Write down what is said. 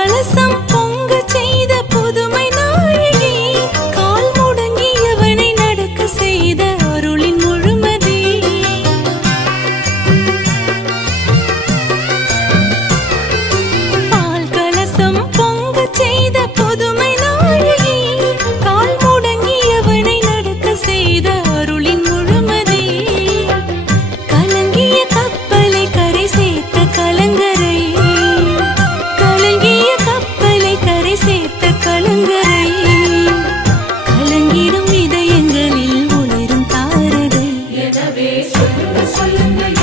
கலசம் சேர்த்த கலங்கரை. கலங்கிடும் இதயங்களில் ஒளிரும் தாரகை. எதவே சொல்லுங்க சொல்லுங்க